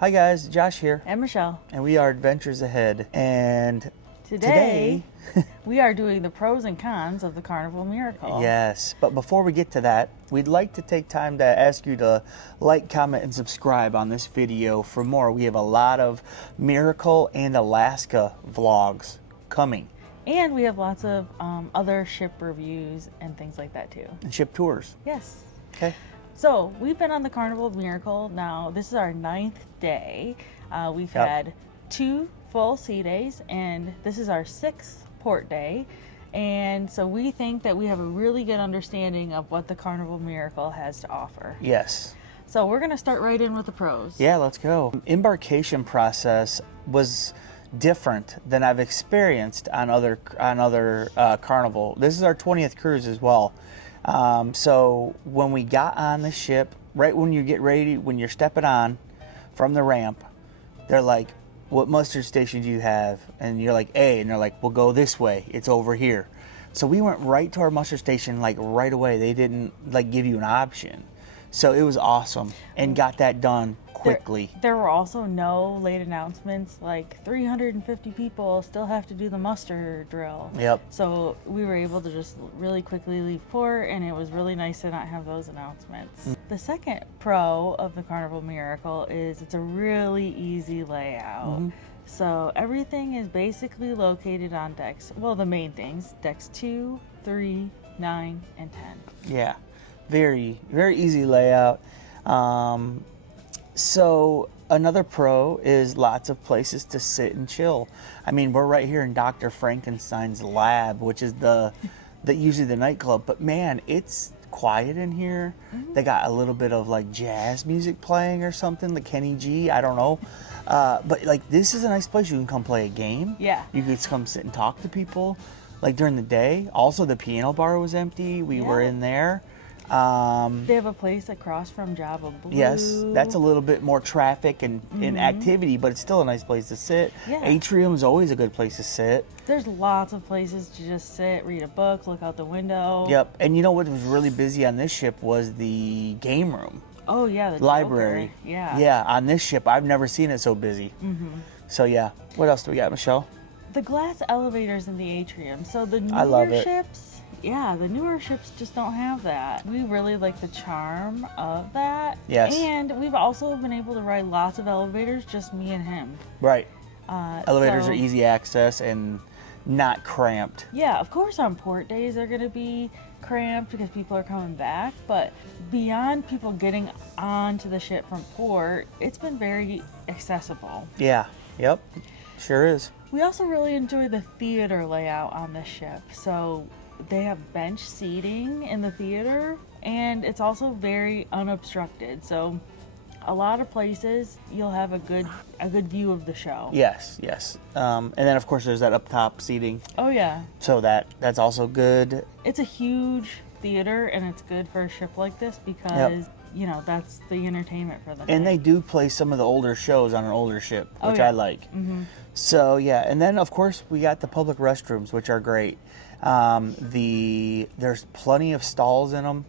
Hi guys, Josh here. And Michelle. And we are Adventures Ahead. And today we are doing the pros and cons of the Carnival Miracle. Yes, but before we get to that, we'd like to take time to ask you to like, comment, and subscribe on this video for more. We have a lot of Miracle and Alaska vlogs coming. And we have lots of other ship reviews and things like that too. And ship tours. Yes. Okay. So we've been on the Carnival Miracle now. This is our 9th day. We've had 2 full sea days, and this is our 6th port day. And so we think that we have a really good understanding of what the Carnival Miracle has to offer. Yes. So we're going to start right in with the pros. Yeah, let's go. Embarkation process was different than I've experienced on other Carnival. This is our 20th cruise as well. So when we got on the ship, right when you get ready, when you're stepping on from the ramp, they're like, what muster station do you have? And you're like, A, and they're like, we'll go this way. It's over here. So we went right to our muster station, like right away. They didn't like give you an option. So it was awesome and got that done quickly. There were also no late announcements, like 350 people still have to do the muster drill. Yep. So we were able to just really quickly leave port, and it was really nice to not have those announcements. The second pro of the Carnival Miracle is it's a really easy layout. So everything is basically located on decks, well, the main things, decks 2, 3, 9, and 10. Yeah. Very, very easy layout. So another pro is lots of places to sit and chill. I mean, we're right here in Dr. Frankenstein's lab, which is usually the nightclub. But man, it's quiet in here. They got a little bit of like jazz music playing or something, like Kenny G. I don't know. But like this is a nice place. You can come play a game. Yeah. You could come sit and talk to people, like during the day. Also, the piano bar was empty. We were in there. They have a place across from Jaba Blue. Yes, that's a little bit more traffic and activity, but it's still a nice place to sit. Yeah. Atrium is always a good place to sit. There's lots of places to just sit, read a book, look out the window. Yep, and you know what was really busy on this ship was the game room. Oh yeah, the library. Joker. Yeah. Yeah, on this ship, I've never seen it so busy. So yeah, what else do we got, Michelle? The glass elevators in the atrium. So the I love newer it. ships, the newer ships just don't have that. We really like the charm of that. Yes. And we've also been able to ride lots of elevators, just me and him. Right. Elevators so- are easy access and not cramped. Yeah, of course on port days they're going to be cramped because people are coming back, but beyond people getting onto the ship from port, it's been very accessible. Yeah, yep, sure is. We also really enjoy the theater layout on the ship. So they have bench seating in the theater, and it's also very unobstructed. So a lot of places you'll have a good view of the show. Yes, yes. And then of course there's that up top seating. Oh yeah. So that's also good. It's a huge theater, and it's good for a ship like this because you know that's the entertainment for the And night. they do play some of the older shows on an older ship, which yeah. I like. So yeah, and then of course we got the public restrooms, which are great. There's plenty of stalls in them.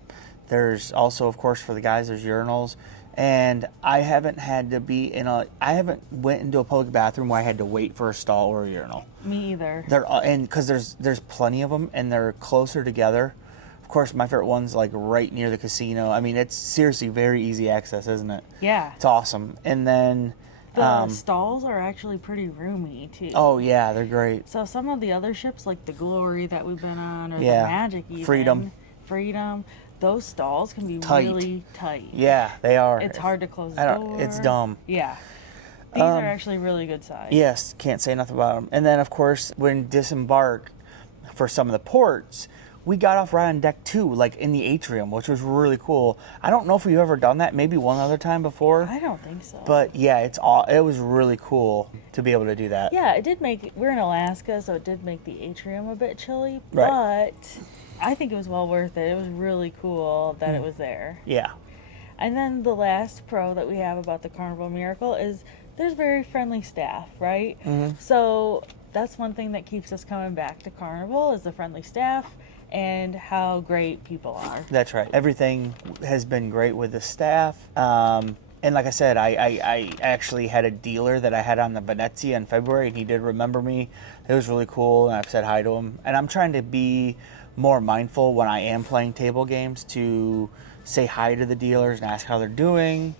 There's also, of course, for the guys, there's urinals. And I haven't I haven't went into a public bathroom where I had to wait for a stall or a urinal. Me either. And because there's plenty of them, and they're closer together. Of course, my favorite one's like right near the casino. I mean, it's seriously very easy access, isn't it? Yeah. It's awesome. And then The stalls are actually pretty roomy too. oh yeah, they're great. So some of the other ships, like the Glory that we've been on, or the Yeah. Magic even, Freedom, those stalls can be Tight. really tight. Yeah, they are. It's hard to close the door. It's dumb. Yeah. These are actually really good size. Yes, can't say enough about them. And then, of course, when disembark for some of the ports, we got off right on deck 2, like in the atrium, which was really cool. I don't know if we've ever done that, maybe one other time before. I don't think so. But yeah, it was really cool to be able to do that. Yeah, it did we're in Alaska, so it did make the atrium a bit chilly, Right. but I think it was well worth it. It was really cool that it was there. Yeah. And then the last pro that we have about the Carnival Miracle is there's very friendly staff, right? So that's one thing that keeps us coming back to Carnival is the friendly staff and how great people are. That's right. Everything has been great with the staff. And like I said, I actually had a dealer that I had on the Venezia in February, and he did remember me. It was really cool, and I've said hi to him. And I'm trying to be more mindful when I am playing table games to say hi to the dealers and ask how they're doing,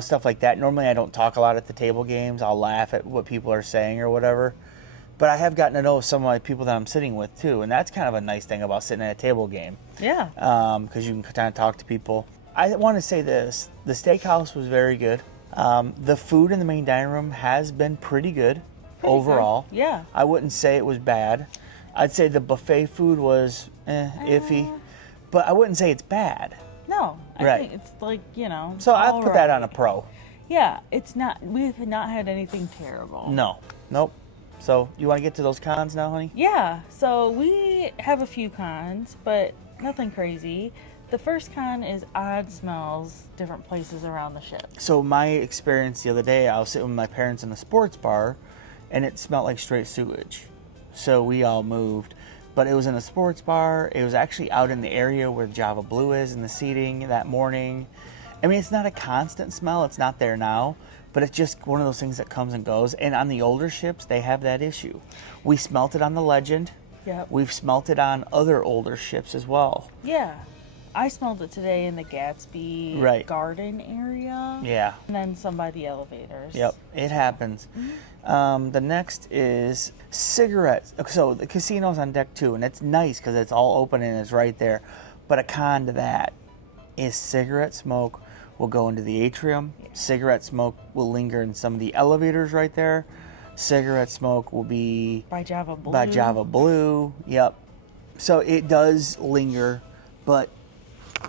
stuff like that. Normally I don't talk a lot at the table games. I'll laugh at what people are saying or whatever. But I have gotten to know some of my people that I'm sitting with too, and that's kind of a nice thing about sitting at a table game. Yeah. Because you can kind of talk to people. I want to say this: the steakhouse was very good. The food in the main dining room has been pretty good overall. Good. Yeah. I wouldn't say it was bad. I'd say the buffet food was iffy, but I wouldn't say it's bad. No, I think it's like, So I'd put that right. on a pro. Yeah, it's not. We've not had anything terrible. No, nope. So you want to get to those cons now, honey? Yeah. So we have a few cons, but nothing crazy. The first con is odd smells different places around the ship. So my experience the other day, I was sitting with my parents in a sports bar, and it smelled like straight sewage. So we all moved. But it was in a sports bar. It was actually out in the area where Java Blue is in the seating that morning. I mean, it's not a constant smell. It's not there now. But it's just one of those things that comes and goes. And on the older ships, they have that issue. We smelt it on the Legend. Yep. We've smelt it on other older ships as well. Yeah. I smelled it today in the Gatsby garden area. Yeah. And then some by the elevators. Yep, it happens. The next is cigarettes. So the casino's on deck 2, and it's nice because it's all open and it's right there. But a con to that is cigarette smoke will go into the atrium. Cigarette smoke will linger in some of the elevators right there. Cigarette smoke will be by Java Blue. By Java Blue, yep. So it does linger, but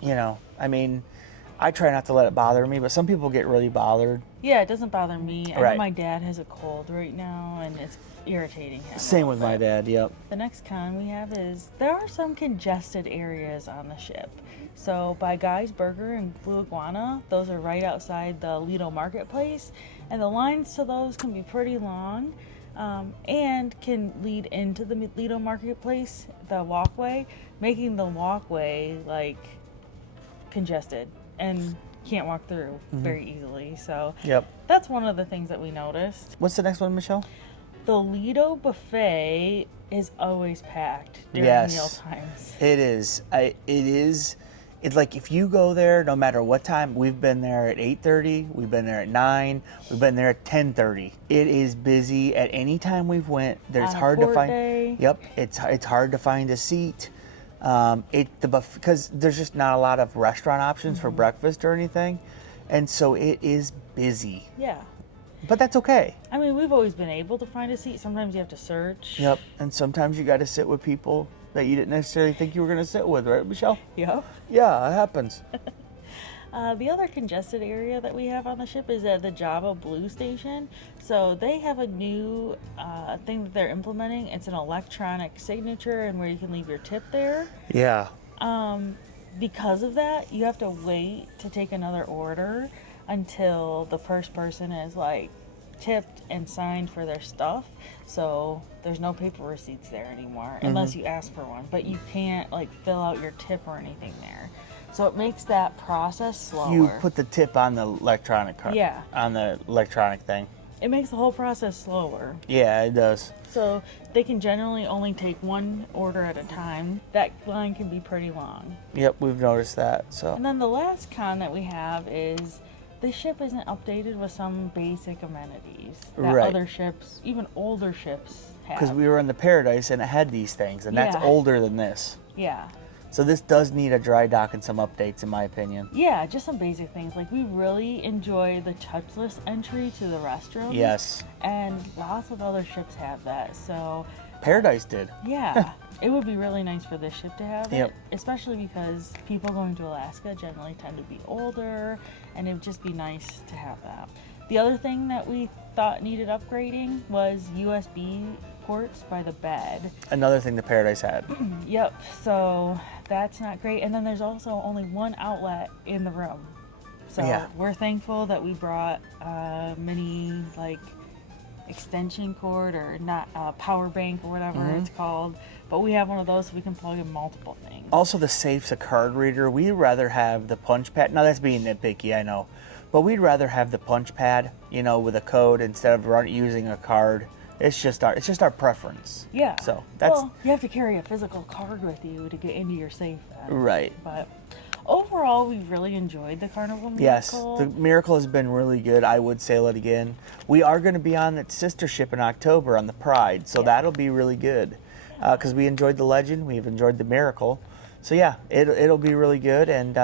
I mean, I try not to let it bother me, but some people get really bothered. Yeah, it doesn't bother me. I Right. know my dad has a cold right now, and it's irritating him. Same with my dad, yep. The next con we have is there are some congested areas on the ship. So by Guy's Burger and Blue Iguana, those are right outside the Lido Marketplace, and the lines to those can be pretty long. And can lead into the Lido Marketplace, the walkway, making the walkway like congested and can't walk through very easily. So that's one of the things that we noticed. What's the next one, Michelle? The Lido buffet is always packed during meal times. It is. It's like if you go there, no matter what time, we've been there at 8:30, we've been there at 9, we've been there at 10:30. It is busy at any time we've went. There's hard to find. Day. Yep, it's hard to find a seat. Because there's just not a lot of restaurant options for breakfast or anything, and so it is busy. Yeah. But that's okay. I mean, we've always been able to find a seat. Sometimes you have to search. Yep, and sometimes you got to sit with people that you didn't necessarily think you were going to sit with, right, Michelle? Yep. Yeah, it happens. The other congested area that we have on the ship is at the Java Blue station. So they have a new thing that they're implementing. It's an electronic signature and where you can leave your tip there. Yeah. Because of that, you have to wait to take another order until the first person is like tipped and signed for their stuff. So there's no paper receipts there anymore unless you ask for one. But you can't like fill out your tip or anything there. So it makes that process slower. You put the tip on the electronic card. Yeah. On the electronic thing. It makes the whole process slower. Yeah, it does. So they can generally only take one order at a time. That line can be pretty long. Yep, we've noticed that. So. And then the last con that we have is the ship isn't updated with some basic amenities that other ships, even older ships, have. Because we were in the Paradise and it had these things, and that's older than this. Yeah. So this does need a dry dock and some updates, in my opinion. Yeah, just some basic things. Like, we really enjoy the touchless entry to the restroom. Yes. And lots of other ships have that, so... Paradise did. Yeah. It would be really nice for this ship to have Yep. it, especially because people going to Alaska generally tend to be older, and it would just be nice to have that. The other thing that we thought needed upgrading was USB ports by the bed. Another thing the Paradise had. Yep, so that's not great. And then there's also only one outlet in the room. So we're thankful that we brought a mini extension cord, or not power bank or whatever it's called. But we have one of those so we can plug in multiple things. Also, the safe's a card reader. We'd rather have the punch pad. Now, that's being nitpicky, I know. But we'd rather have the punch pad, you know, with a code instead of using a card. It's just our preference. Yeah. So that's well, you have to carry a physical card with you to get into your safe then. right. But overall, we really enjoyed the Carnival Miracle. Yes, the Miracle has been really good. I would sail it again. We are going to be on its sister ship in October on the Pride, so that'll be really good. Because we enjoyed the Legend, we've enjoyed the Miracle. So yeah, it'll be really good. And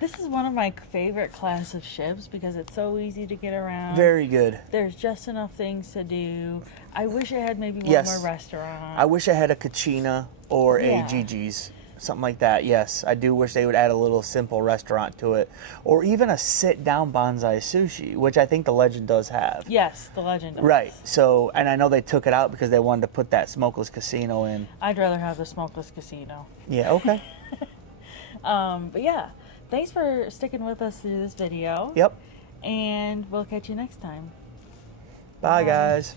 This is one of my favorite class of ships because it's so easy to get around. very good. There's just enough things to do. I wish it had maybe one Yes. more restaurant. I wish I had a Kachina or Yeah. a Gigi's. Something like that, yes. I do wish they would add a little simple restaurant to it. Or even a sit-down bonsai sushi, which I think the Legend does have. Yes, the Legend. Does. Right. So, and I know they took it out because they wanted to put that smokeless casino in. I'd rather have the smokeless casino. Yeah, okay. But yeah, thanks for sticking with us through this video. Yep. And we'll catch you next time. Bye, guys.